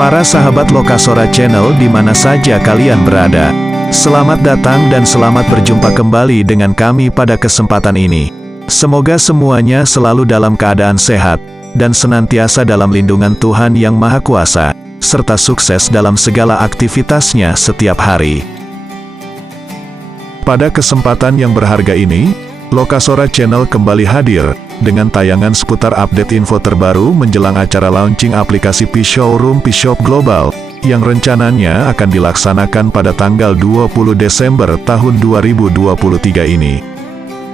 Para sahabat Lokasora Channel di mana saja kalian berada, selamat datang dan selamat berjumpa kembali dengan kami pada kesempatan ini. Semoga semuanya selalu dalam keadaan sehat, dan senantiasa dalam lindungan Tuhan Yang Maha Kuasa, serta sukses dalam segala aktivitasnya setiap hari. Pada kesempatan yang berharga ini, Lokasora Channel kembali hadir dengan tayangan seputar update info terbaru menjelang acara launching aplikasi P-Showroom P-Shop Global yang rencananya akan dilaksanakan pada tanggal 20 Desember tahun 2023 ini.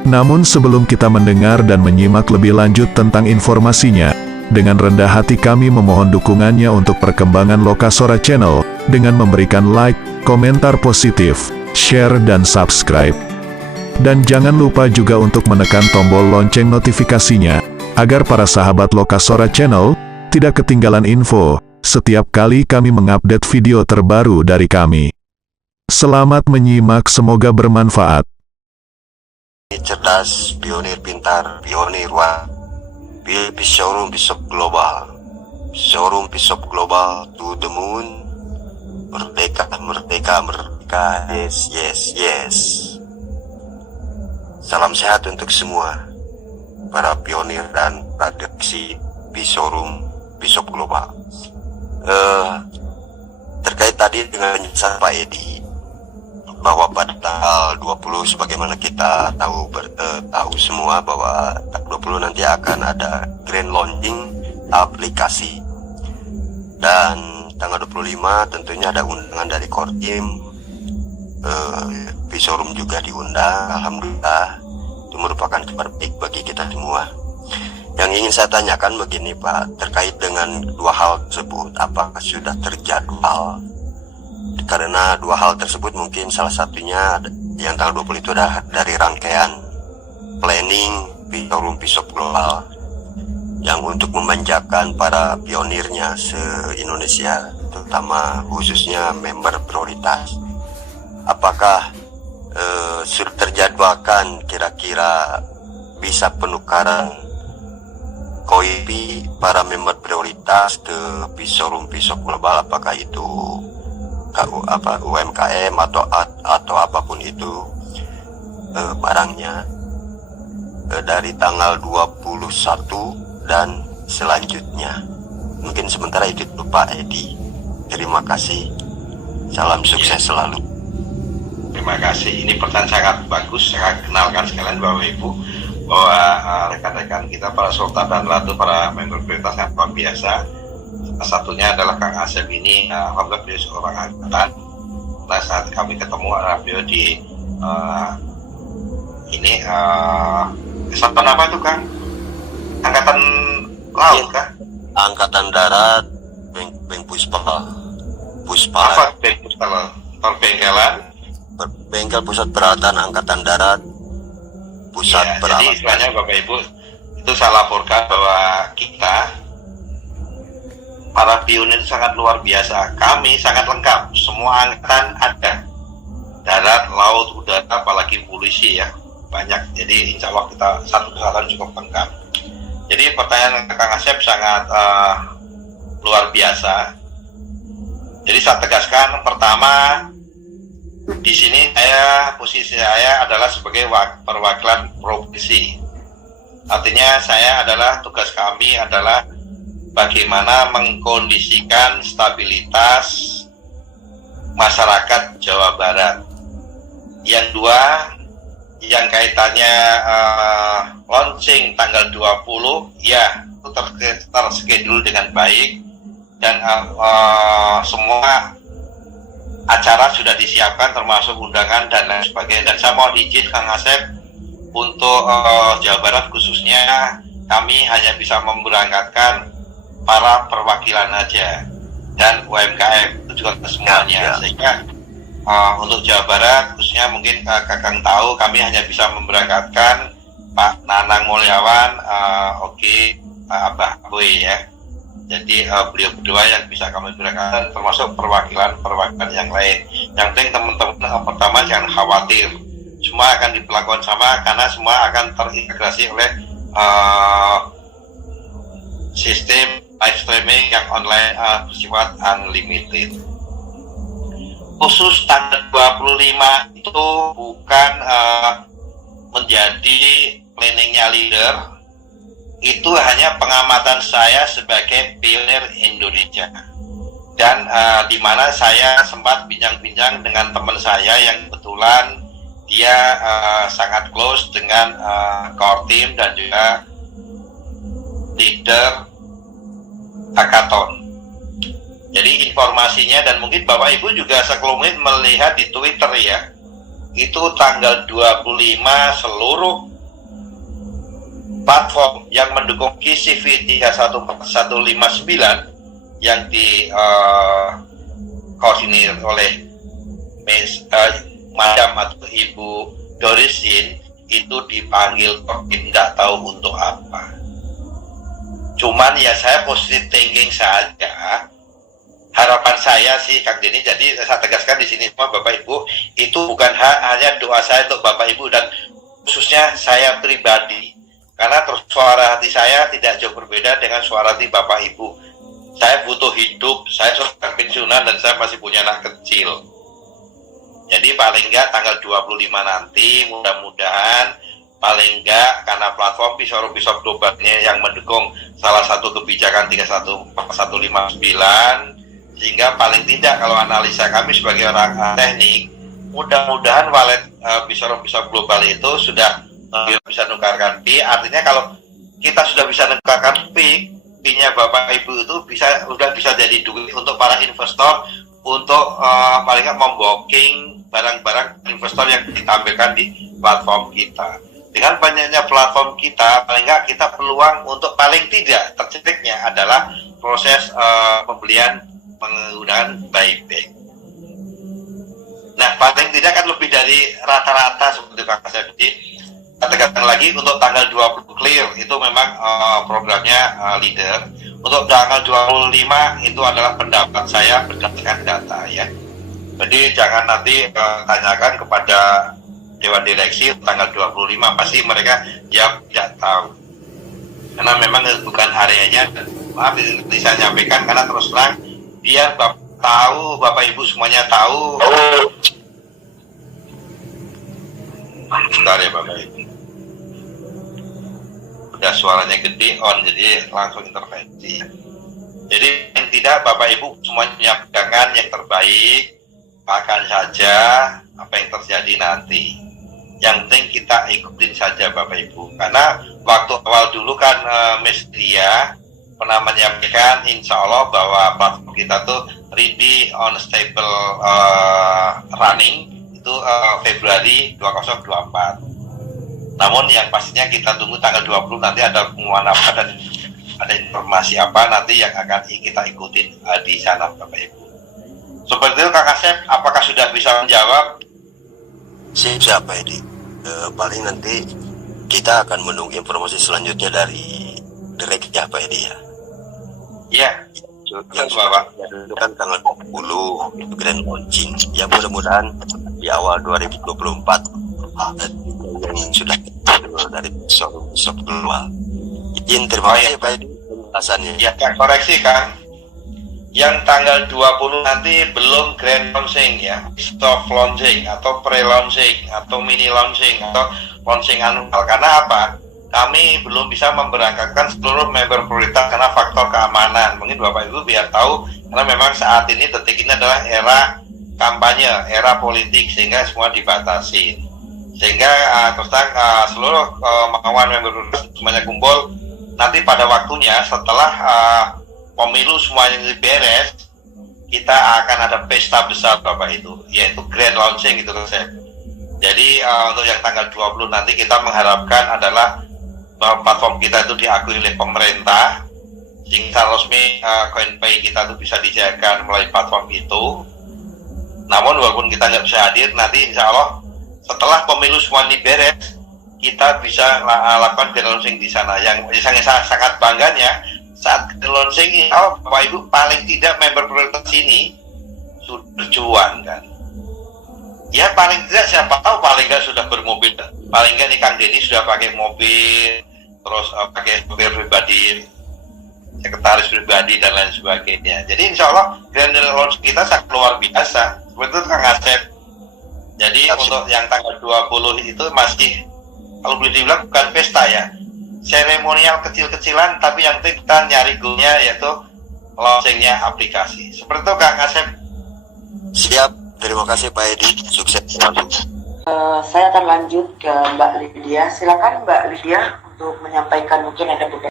Namun sebelum kita mendengar dan menyimak lebih lanjut tentang informasinya, dengan rendah hati kami memohon dukungannya untuk perkembangan Lokasora Channel dengan memberikan like, komentar positif, share dan subscribe. Dan jangan lupa juga untuk menekan tombol lonceng notifikasinya, agar para sahabat Lokasora Channel tidak ketinggalan info setiap kali kami mengupdate video terbaru dari kami. Selamat menyimak, semoga bermanfaat. Cerdas, pionir pintar, pionir P-Showroom P-Shop Global. Showroom P-Shop Global to the moon. Merdeka, merdeka, merdeka. Yes, yes, yes. Salam sehat untuk semua para pionir dan praktisi P-Showroom P-Shop Global. Terkait tadi dengan penjelasan Pak Edi bahwa pada tanggal 20 sebagaimana kita tahu semua bahwa tanggal 20 nanti akan ada grand launching aplikasi, dan tanggal 25 tentunya ada undangan dari Kortim. P-Showroom juga diundang. Alhamdulillah, itu merupakan kabar baik bagi kita semua. Yang ingin saya tanyakan begini Pak, terkait dengan dua hal tersebut, apakah sudah terjadwal? Karena dua hal tersebut mungkin salah satunya yang tanggal 20 itu adalah dari rangkaian planning P-Showroom P-Shop Global yang untuk memanjakan para pionirnya se-Indonesia, terutama khususnya member prioritas. Apakah sudah terjadwalkan kira-kira bisa penukaran koin para member prioritas ke P-Showroom P-Shop Global? Apakah itu UMKM atau apapun itu barangnya dari tanggal 21 dan selanjutnya. Mungkin sementara itu Pak Edi. Terima kasih. Salam sukses selalu. Terima kasih. Ini pertanyaan sangat bagus. Saya kenalkan sekalian Bapak Ibu bahwa rekan-rekan kita para sultan dan ratu, para member prioritas yang luar biasa. Salah satunya adalah Kang Asep ini, alhamdulillah beliau seorang angkatan. Nah, saat kami ketemu beliau di kesatuan apa itu Kang? Angkatan Laut kah? Angkatan Darat, Beng Puspa. Apa Beng Puspa? Perbengkelan? Bengkel Pusat Peralatan Angkatan Darat, Pusat Peralatan. Jadi istilahnya Bapak Ibu, itu saya laporkan bahwa kita para pionir sangat luar biasa. Kami sangat lengkap, semua angkatan ada, darat, laut, udara, apalagi polisi ya, banyak. Jadi insya Allah kita satu kesatuan cukup lengkap. Jadi pertanyaan Kang Asep sangat luar biasa. Jadi saya tegaskan, pertama, di sini posisi saya adalah sebagai perwakilan provinsi. Artinya tugas kami adalah bagaimana mengkondisikan stabilitas masyarakat Jawa Barat. Yang dua, yang kaitannya launching tanggal 20, ya itu terschedule dengan baik, dan semua acara sudah disiapkan termasuk undangan dan lain sebagainya. Dan saya mau izin Kang Asep untuk Jawa Barat khususnya, kami hanya bisa memberangkatkan para perwakilan aja dan UMKM itu juga semuanya. Sehingga untuk Jawa Barat khususnya mungkin Kakang tahu, kami hanya bisa memberangkatkan Pak Nanang Mulyawan, Pak Abah Boy ya. Jadi beliau berdua yang bisa kami berangkatkan, termasuk perwakilan yang lain. Yang penting teman-teman pertama jangan khawatir, semua akan diperlakukan sama karena semua akan terintegrasi oleh sistem live streaming yang online bersifat unlimited. Khusus tanggal 25 itu bukan menjadi planningnya leader, itu hanya pengamatan saya sebagai pionir Indonesia. Dan di mana saya sempat bincang-bincang dengan teman saya yang kebetulan dia sangat close dengan core team dan juga leader hackathon. Jadi informasinya, dan mungkin Bapak Ibu juga sekelumit melihat di Twitter ya, itu tanggal 25 seluruh platform yang mendukung KCV 31459 yang di koordinir oleh Madam atau Ibu Dorisin itu dipanggil tidak tahu untuk apa. Cuman ya saya positive thinking saja. Harapan saya sih Kang Denny, jadi saya tegaskan di sini semua Bapak Ibu, itu bukan hanya doa saya untuk Bapak Ibu dan khususnya saya pribadi. Karena terus suara hati saya tidak jauh berbeda dengan suara hati Bapak Ibu. Saya butuh hidup, saya sudah pensiunan dan saya masih punya anak kecil. Jadi paling enggak tanggal 25 nanti mudah-mudahan paling enggak karena platform Bishop Globalnya yang mendukung salah satu kebijakan 31459, sehingga paling tidak kalau analisa kami sebagai orang teknik, mudah-mudahan wallet Bishop Global itu sudah bisa nukarkan P. Artinya kalau kita sudah bisa nukarkan P-nya Bapak Ibu itu sudah bisa jadi duit untuk para investor untuk paling nggak membooking barang-barang investor yang ditampilkan di platform kita. Dengan banyaknya platform kita, paling nggak kita peluang untuk paling tidak tercetiknya adalah proses pembelian penggunaan buyback. Nah, paling tidak kan lebih dari rata-rata seperti Pak Kasep. Tegaskan lagi untuk tanggal 20 clear itu memang programnya leader. Untuk tanggal 25 itu adalah pendapat saya berdasarkan data ya. Jadi jangan nanti tanyakan kepada Dewan Direksi tanggal 25, pasti mereka jawab tidak tahu. Karena memang bukan areanya. Maaf ini saya nyampaikan karena terus terang biar Bapak Ibu semuanya tahu. Bentar ya Bapak Ibu. Udah suaranya gede on, jadi langsung intervensi. Jadi yang tidak Bapak Ibu semuanya pegangan yang terbaik, makan saja apa yang terjadi nanti. Yang penting kita ikutin saja Bapak Ibu. Karena waktu awal dulu kan media pernah menyampaikan insya Allah bahwa platform kita tuh ready on stable running itu Februari 2024. Namun yang pastinya kita tunggu tanggal 20 nanti ada pengumuman apa dan ada informasi apa nanti yang akan kita ikutin di sana Bapak Ibu. Seperti itu Kak Kasep, apakah sudah bisa menjawab? Siapa ini? Paling nanti kita akan menunggu informasi selanjutnya dari direknya Pak Edi ya. Iya. Yang Bapak itu kan tanggal 20 itu grand launching. Ya mudah-mudahan di awal 2024 yang sudah dari shop keluar. Izin terima kasih Pak Edi penjelasannya. Ya, koreksi Kang. Yang tanggal 20 nanti belum grand launching ya, soft launching atau pre-launching atau mini launching atau launching annual. Karena apa? Kami belum bisa memberangkatkan seluruh member prioritas karena faktor keamanan. Mungkin Bapak Ibu biar tahu, karena memang saat ini detik ini adalah era kampanye, era politik, sehingga semua dibatasi. Sehingga terus terang seluruh kawan member prioritas semuanya kumpul nanti pada waktunya setelah pemilu semuanya beres, kita akan ada pesta besar Bapak itu, yaitu grand launching gitu kan saya. Jadi untuk yang tanggal 20 nanti kita mengharapkan adalah bahwa platform kita itu diakui oleh pemerintah, sehingga resmi CoinPay kita itu bisa dijalankan melalui platform itu. Namun walaupun kita nggak bisa hadir, nanti insya Allah setelah pemilu semua ini beres, kita bisa lakukan grand launching di sana. Yang sangat bangganya saat launching ini, Bapak Ibu paling tidak member prioritas ini sudah berjuang kan. Ya paling tidak siapa tahu paling nggak sudah bermobil, paling nggak nih Kang Denny sudah pakai mobil, terus pakai mobil pribadi. sekretaris pribadi dan lain sebagainya. Jadi insya Allah grand launch kita sangat luar biasa. Seperti itu Kang Asep. Jadi untuk yang tanggal 20 itu masih, kalau boleh dibilang bukan pesta ya, seremonial kecil-kecilan, tapi yang penting kita nyari goalnya yaitu launchingnya aplikasi. Seperti itu Kang Asep. Siap, terima kasih Pak Edi, sukses selalu. Saya akan lanjut ke Mbak Lydia. Silakan Mbak Lydia untuk menyampaikan, mungkin ada beberapa.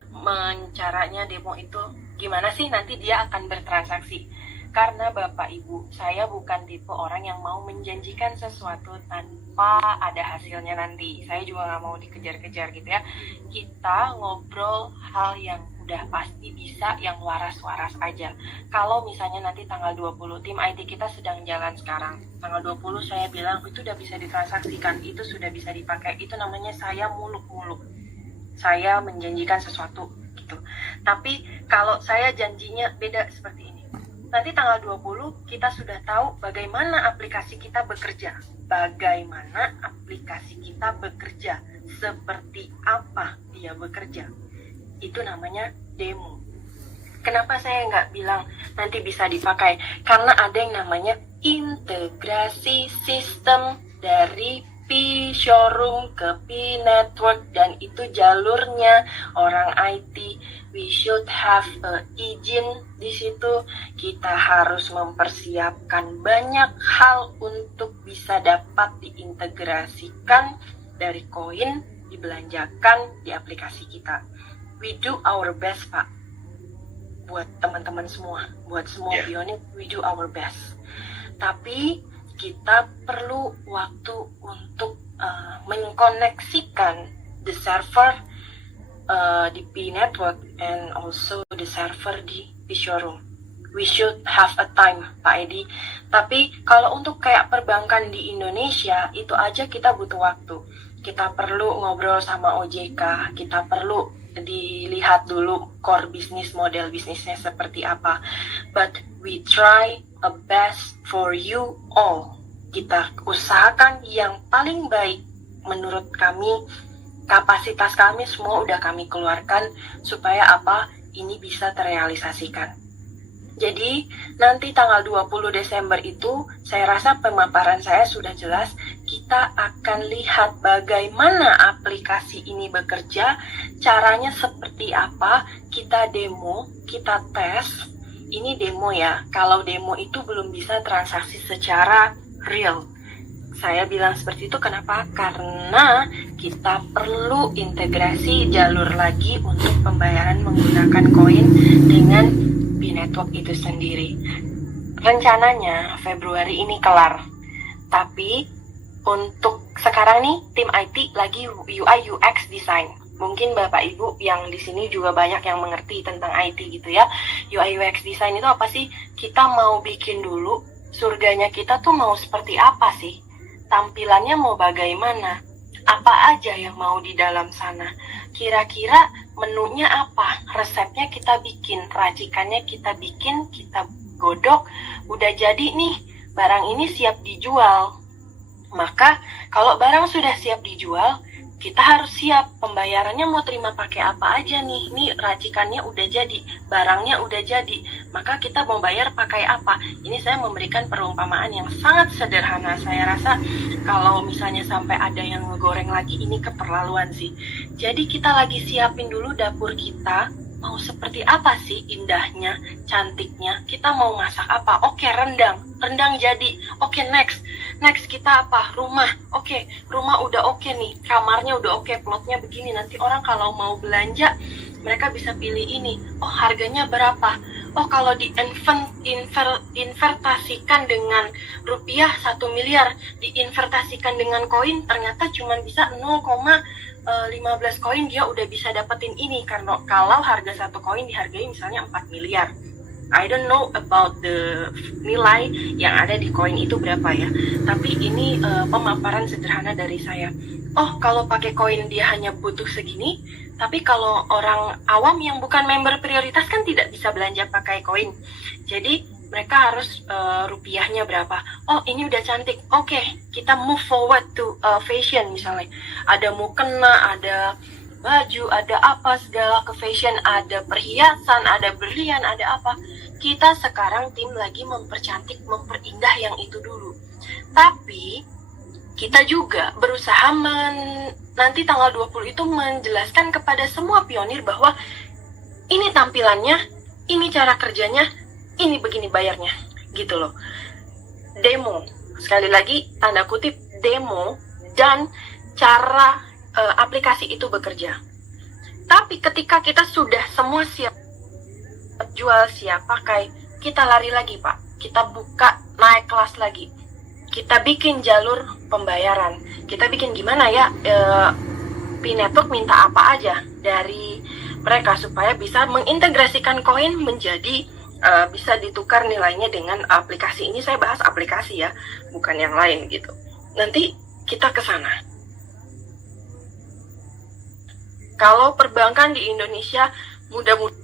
Caranya demo itu gimana sih nanti dia akan bertransaksi? Karena Bapak Ibu, saya bukan tipe orang yang mau menjanjikan sesuatu tanpa ada hasilnya nanti. Saya juga nggak mau dikejar-kejar gitu ya. Kita ngobrol hal yang udah pasti bisa, yang waras-waras aja. Kalau misalnya nanti tanggal 20, tim IT kita sedang jalan sekarang. Tanggal 20 saya bilang itu udah bisa ditransaksikan, itu sudah bisa dipakai. Itu namanya saya muluk-muluk. Saya menjanjikan sesuatu gitu. Tapi kalau saya janjinya beda seperti ini. Nanti tanggal 20 kita sudah tahu bagaimana aplikasi kita bekerja. Bagaimana aplikasi kita bekerja. Seperti apa dia bekerja. Itu namanya demo. Kenapa saya nggak bilang nanti bisa dipakai? Karena ada yang namanya integrasi sistem dari P-Showroom ke P-Network, dan itu jalurnya orang IT. We should have izin di situ. Kita harus mempersiapkan banyak hal untuk bisa dapat diintegrasikan dari koin, dibelanjakan di aplikasi kita. We do our best, Pak. Buat teman-teman semua, buat semua pionir, we do our best. Tapi kita perlu waktu untuk mengkoneksikan the server di P-Network and also the server di P-Showroom. We should have a time, Pak Edi. Tapi kalau untuk kayak perbankan di Indonesia, itu aja kita butuh waktu. Kita perlu ngobrol sama OJK, kita perlu dilihat dulu core bisnis, model bisnisnya seperti apa. But we try a best for you all. Kita usahakan yang paling baik menurut kami. Kapasitas kami semua udah kami keluarkan supaya apa ini bisa terrealisasikan. Jadi nanti tanggal 20 Desember itu saya rasa pemaparan saya sudah jelas. Kita akan lihat bagaimana aplikasi ini bekerja, caranya seperti apa, kita demo, kita tes. Ini demo ya, kalau demo itu belum bisa transaksi secara real. Saya bilang seperti itu kenapa? Karena kita perlu integrasi jalur lagi untuk pembayaran menggunakan koin dengan P-Network itu sendiri. Rencananya Februari ini kelar. Tapi untuk sekarang nih tim IT lagi UI UX design. Mungkin Bapak Ibu yang di sini juga banyak yang mengerti tentang IT gitu ya. UI UX design itu apa sih? Kita mau bikin dulu surganya kita tuh mau seperti apa sih? Tampilannya mau bagaimana? Apa aja yang mau di dalam sana? Kira-kira menunya apa? Resepnya kita bikin, racikannya kita bikin, kita godok, udah jadi nih, barang ini siap dijual. Maka kalau barang sudah siap dijual, kita harus siap pembayarannya mau terima pakai apa aja nih. Ini racikannya udah jadi, barangnya udah jadi. Maka kita mau bayar pakai apa? Ini saya memberikan perumpamaan yang sangat sederhana. Saya rasa kalau misalnya sampai ada yang ngegoreng lagi, ini keterlaluan sih. Jadi kita lagi siapin dulu dapur kita. Mau seperti apa sih indahnya, cantiknya? Kita mau masak apa? Oke, rendang jadi. Oke, next kita apa? Rumah. Oke, rumah udah oke nih, kamarnya udah oke, plotnya begini. Nanti orang kalau mau belanja, mereka bisa pilih ini. Oh, harganya berapa? Oh, kalau diinvertasikan dengan rupiah 1 miliar, diinvertasikan dengan koin, ternyata cuma bisa 0,15 koin dia udah bisa dapetin ini. Karena kalau harga satu koin dihargai misalnya 4 miliar. I don't know about the nilai yang ada di koin itu berapa ya. Tapi ini pemaparan sederhana dari saya. Oh, kalau pakai koin dia hanya butuh segini. Tapi kalau orang awam yang bukan member prioritas kan tidak bisa belanja pakai koin. Jadi mereka harus rupiahnya berapa. Oh, ini udah cantik. Oke, kita move forward to fashion misalnya. Ada mukena, ada baju, ada apa segala ke fashion, ada perhiasan, ada berlian, ada apa. Kita sekarang tim lagi mempercantik, memperindah yang itu dulu. Tapi kita juga berusaha nanti tanggal 20 itu menjelaskan kepada semua pionir bahwa ini tampilannya, ini cara kerjanya, ini begini bayarnya, gitu loh. Demo, sekali lagi tanda kutip demo, dan cara aplikasi itu bekerja. Tapi ketika kita sudah semua siap jual, siap pakai, kita lari lagi Pak. Kita buka naik kelas lagi. Kita bikin jalur pembayaran. Kita bikin gimana ya, P-Network minta apa aja dari mereka supaya bisa mengintegrasikan koin menjadi bisa ditukar nilainya dengan aplikasi. Ini saya bahas aplikasi ya, bukan yang lain gitu. Nanti kita ke sana. Kalau perbankan di Indonesia mudah-mudahan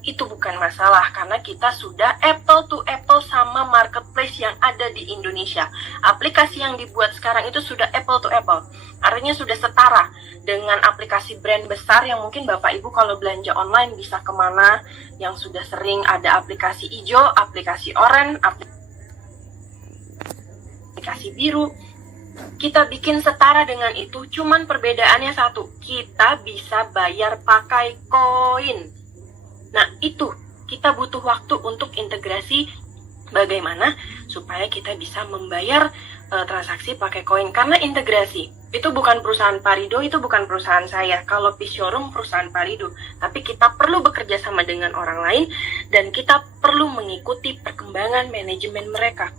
itu bukan masalah karena kita sudah apple to apple sama marketplace yang ada di Indonesia. Aplikasi yang dibuat sekarang itu sudah apple to apple. Artinya sudah setara dengan aplikasi brand besar yang mungkin Bapak Ibu kalau belanja online bisa kemana, yang sudah sering ada aplikasi hijau, aplikasi oranye, aplikasi biru. Kita bikin setara dengan itu, cuman perbedaannya satu, kita bisa bayar pakai koin. Nah itu, kita butuh waktu untuk integrasi bagaimana supaya kita bisa membayar transaksi pakai koin. Karena integrasi, itu bukan perusahaan Parido, itu bukan perusahaan saya. Kalau P-Showroom perusahaan Parido. Tapi kita perlu bekerja sama dengan orang lain dan kita perlu mengikuti perkembangan manajemen mereka.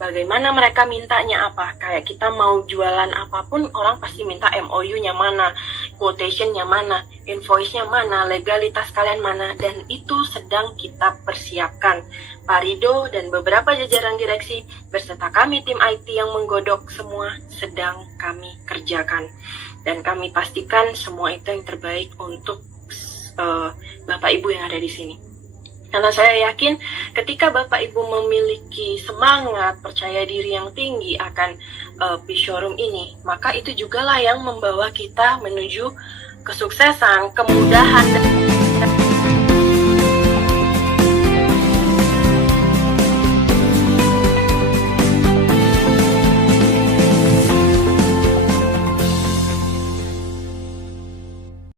Bagaimana mereka mintanya apa? Kayak kita mau jualan apapun, orang pasti minta MOU-nya mana, quotation-nya mana, invoice-nya mana, legalitas kalian mana, dan itu sedang kita persiapkan. Parido dan beberapa jajaran direksi beserta kami tim IT yang menggodok semua sedang kami kerjakan. Dan kami pastikan semua itu yang terbaik untuk Bapak Ibu yang ada di sini. Karena saya yakin ketika Bapak Ibu memiliki semangat, percaya diri yang tinggi akan P-Showroom ini, maka itu jugalah yang membawa kita menuju kesuksesan, kemudahan, dan